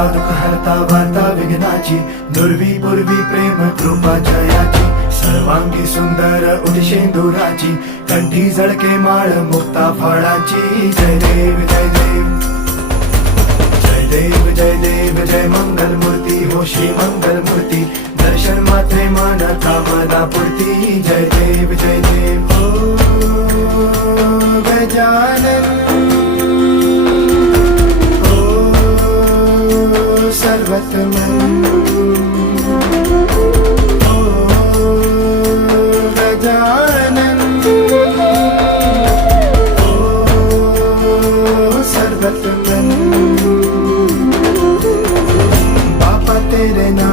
हरता दुःख हरता वार्ता विघ्नाची, दुर्वी पूर्वी प्रेम कृपा जयाची, सर्वांगी सुंदर उदिशेंदुराची, कंठी झळके माळ मुक्ता फळाची. जय देव जय देव जय देव जय देव जय मंगल मूर्ती हो श्री मंगल मूर्ती, दर्शन मात्रे मन कामना पूर्ती. जय देव जय देव ओ गजानन ओ सर्वतमन ओ गजानन ओ सर्वतमन. तेरे नाम